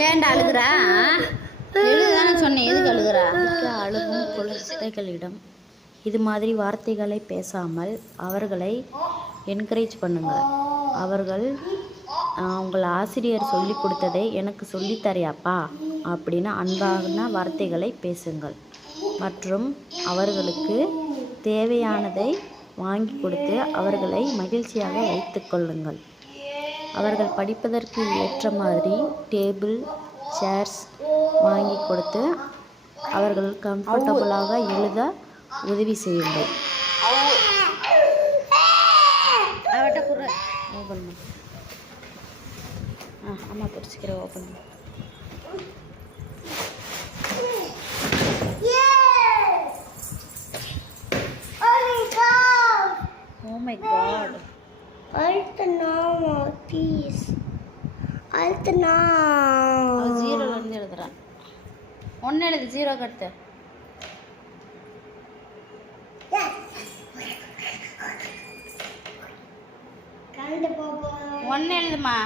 ஏன்டா அழுகுறா? எழுதுதானே சொன்னேன். எதுக்கு அழுகுறா? அழுகும் குழந்தைகளிடம் இது மாதிரி வார்த்தைகளை பேசாமல் அவர்களை என்கரேஜ் பண்ணுங்க. அவர்கள் "ஆஹ், உங்கள் ஆசிரியர் சொல்லி கொடுத்ததை எனக்கு சொல்லித்தரையாப்பா அப்படின்னு அன்பான வார்த்தைகளை பேசுங்கள். மற்றும் அவர்களுக்கு தேவையானதை வாங்கி கொடுத்து அவர்களை மகிழ்ச்சியாக வைத்து கொள்ளுங்கள். அவர்கள் படிப்பதற்கு ஏற்ற மாதிரி டேபிள் சேர்ஸ் வாங்கி கொடுத்து அவர்கள் கம்ஃபர்டபுளாக எழுத உதவி செய்யுங்கள். அவட்ட ஓப்பன் ஆ அம்மா பிடிச்சிக்கிறேன் open my God Alt now, please. Alt now. ஜீரோல இருந்து எழுதுறான். ஒன்னு எழுது ஜீரோ போப்போ ஒன்னு எழுதுமா?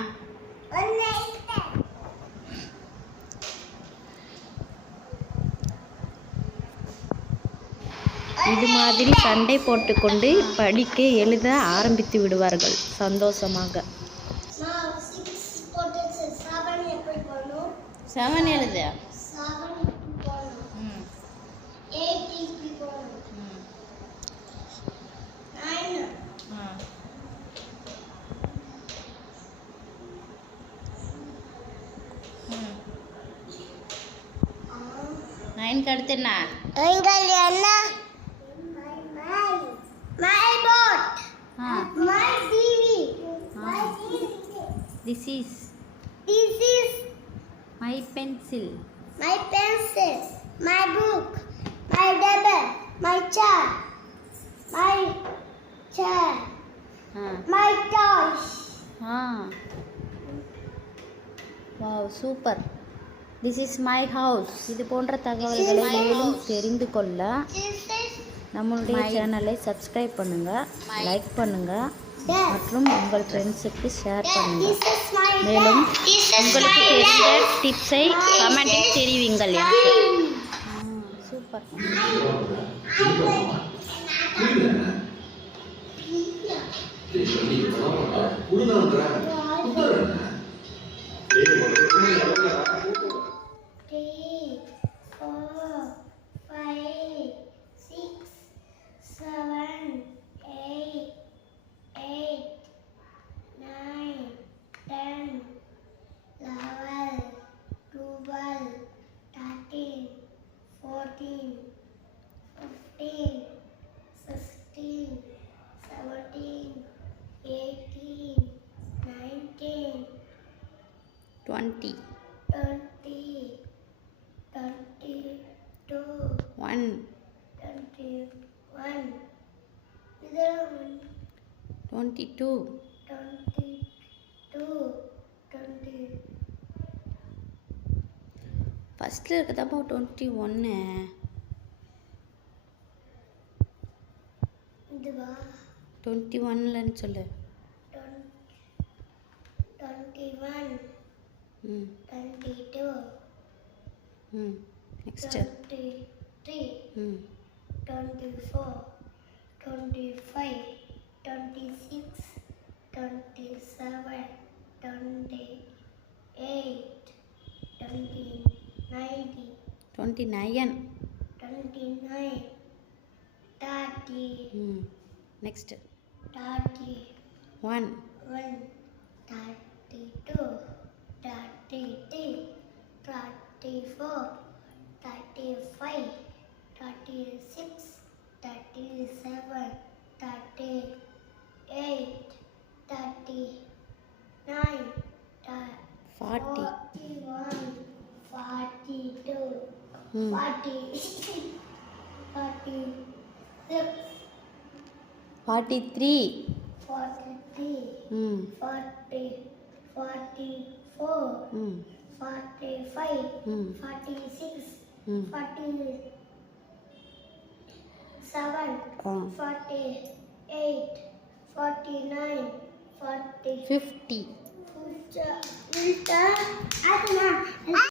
இது மாதிரி சண்டை போட்டுக்கொண்டு படிக்க எழுத ஆரம்பித்து விடுவார்கள் சந்தோஷமாக. செவன் எழுது? நைன்க்கு அடுத்து என்ன? எங்கள் என்ன my boat ah my TV ah this is this is my pencil my pencil, my book, my table, my chair, my chair, ah my toys. Ah wow super this is my house இது போன்ற தகவல்களை மேலும் தெரிந்து கொள்ள This is நம்மளுடைய சேனலை subscribe பண்ணுங்க like பண்ணுங்க yes. மற்றும் உங்கள் ஃப்ரெண்ட்ஸுக்கு ஷேர் Yes, பண்ணுங்க. this is my மேலும் உங்களுக்கு தெரிந்த. டிப்ஸை கமெண்டில் தெரிவிங்கள் எனக்கு. சூப்பர் Three, டுவெண்ட்டி டூ ஃபஸ்ட்டில் இருக்கதாப்பா டுவெண்ட்டி ஒன்று இதுவா டுவெண்ட்டி ஒன்லன்னு சொல்லு twenty-one, ம் twenty-two, ம் நெக்ஸ்ட்டு twenty-three, ம் twenty-four, twenty-five, twenty-six, twenty nine twenty-nine, thirty, hmm next thirty, one one, thirty-two, thirty-three, thirty-four, thirty-five, thirty-six, thirty-seven, thirty-eight, Forty. Hmm. Forty-three. Forty-three. Mm. Forty. Forty-four. Forty-five. Mm. Forty-six. Mm. Forty-seven. Oh. Ah. Forty-eight. Forty-nine. Forty. Fifty. Fifty.